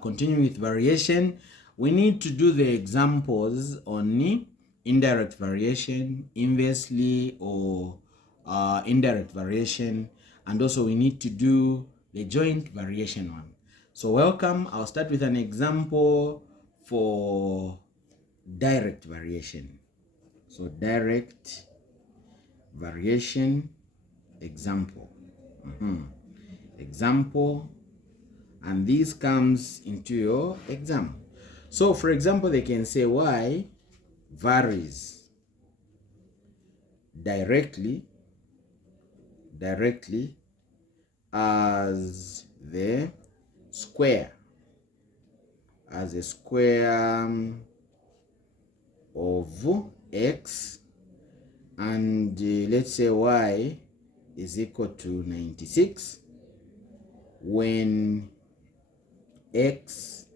continuing with variation. We need to do the examples on indirect variation, inversely or indirect variation, and also we need to do the joint variation one. So welcome. I'll start with an example for direct variation. So direct variation example. Example, and this comes into your exam. So for example, they can say y varies directly as the square of x, and let's say y is equal to 96 when x,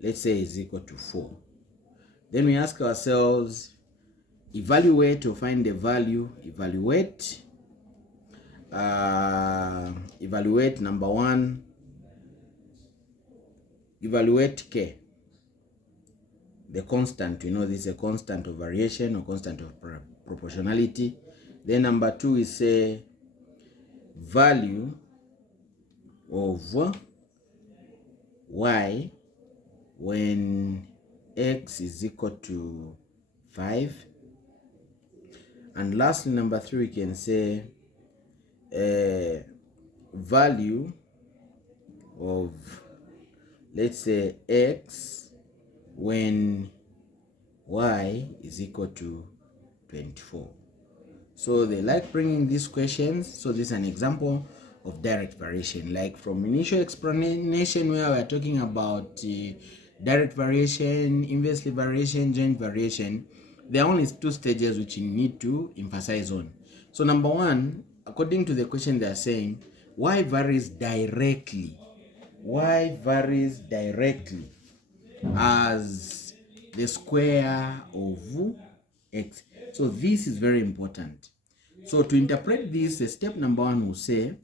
let's say, is equal to 4. Then we ask ourselves, evaluate or find the value. Evaluate number one, evaluate k, the constant. You know, this is a constant of variation or constant of proportionality. Then number two is say value of y when x is equal to 5. And lastly, number three, we can say value of, let's say, x when y is equal to 24. So they like bringing these questions. So this is an example of direct variation. Like from initial explanation where we are talking about direct variation, inversely variation, joint variation, there are only two stages which you need to emphasize on. So number one, according to the question, they are saying y varies directly. Y varies directly as the square of x. So this is very important. So to interpret this, step number one will say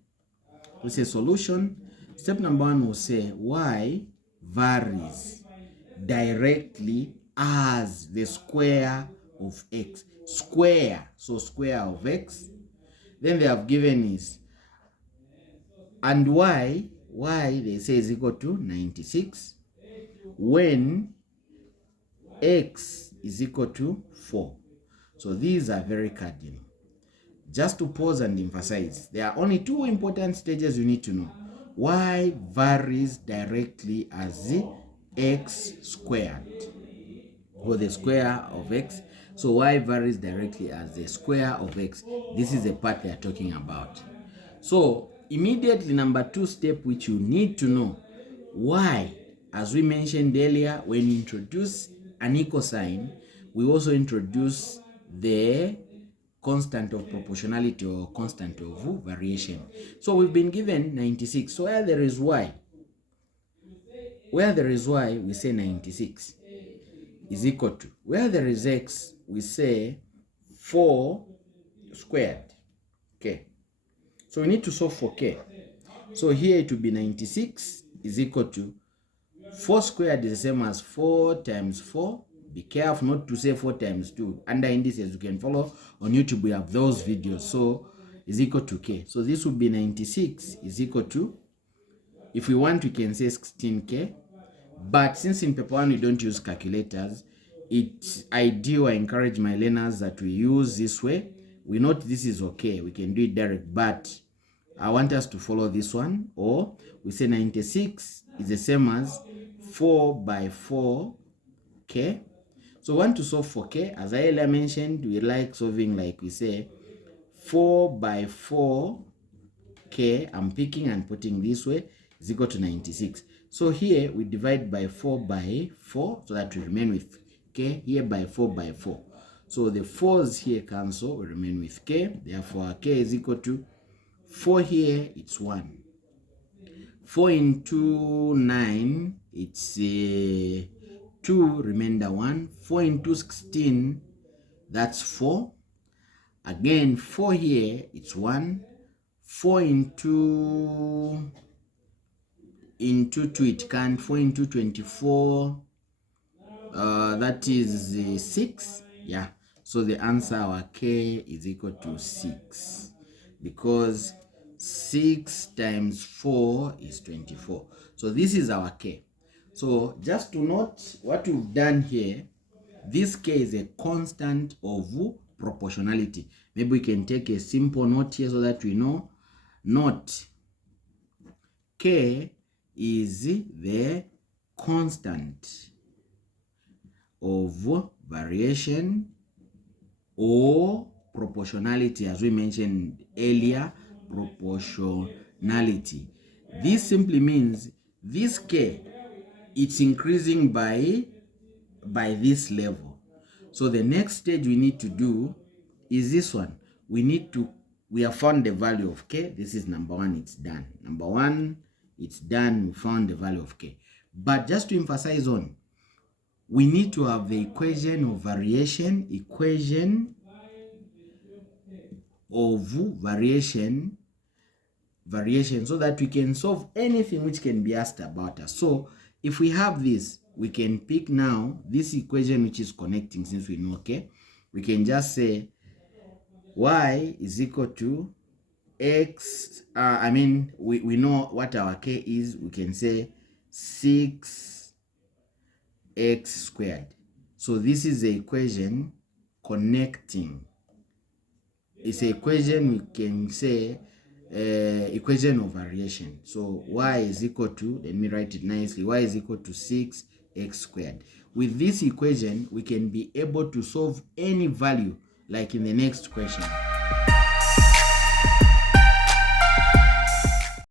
solution. Step number one will say y varies directly as the square of x. Square, so square of x. Then they have given is, and y they say is equal to 96 when x is equal to 4. So these are very cardinal. Just to pause and emphasize, there are only two important stages you need to know. Y varies directly as x squared, or the square of x. So y varies directly as the square of x. This is the part they are talking about. So immediately, number two step which you need to know, y, as we mentioned earlier, when you introduce an equal sign, we also introduce the constant of proportionality or constant of variation. So we've been given 96. So where there is y, we say 96 is equal to, where there is x, we say 4 squared. Okay. So we need to solve for k. So here it will be 96 is equal to 4 squared is the same as 4 times 4. Be careful not to say 4 times 2. Under indices, you can follow on YouTube, we have those videos. So is equal to k. So this would be 96 is equal to, if we want, we can say 16k. But since in paper 1 we don't use calculators, it's ideal, I encourage my learners that we use this way. We note this is okay, we can do it direct, but I want us to follow this one. Or we say 96 is the same as 4 by 4 k. So we want to solve for k. As I earlier mentioned, we like solving like we say 4 by 4 k. I'm picking and putting this way is equal to 96. So here we divide by 4 by 4 so that we remain with k. Here by 4 by 4. So the 4's here cancel, we remain with k. Therefore k is equal to 4 here, it's 1. 4 into 9, it's 2, remainder 1. 4 into 16, that's 4. Again, 4 here, it's 1. 4 into into 2 it can't. 4 into 24, that is 6. Yeah, so the answer, our K is equal to 6, because 6 times 4 is 24. So this is our K. So just to note what we've done here, this K is a constant of proportionality. Maybe we can take a simple note here so that we know. Note, K is the constant of variation or proportionality, as we mentioned earlier, proportionality. This simply means this K, it's increasing by this level. So the next stage we need to do is this one. We have found the value of K. This is number 1, it's done. Number 1, it's done, we found the value of K. But just to emphasize on, we need to have the equation of variation, variation, so that we can solve anything which can be asked about us. So if we have this, we can pick now this equation which is connecting, since we know K. We can just say y is equal to x, we know what our K is. We can say 6x squared. So this is the equation connecting. It's an equation, we can say equation of variation. So y is equal to, let me write it nicely, y is equal to 6x squared. With this equation, we can be able to solve any value, like in the next question.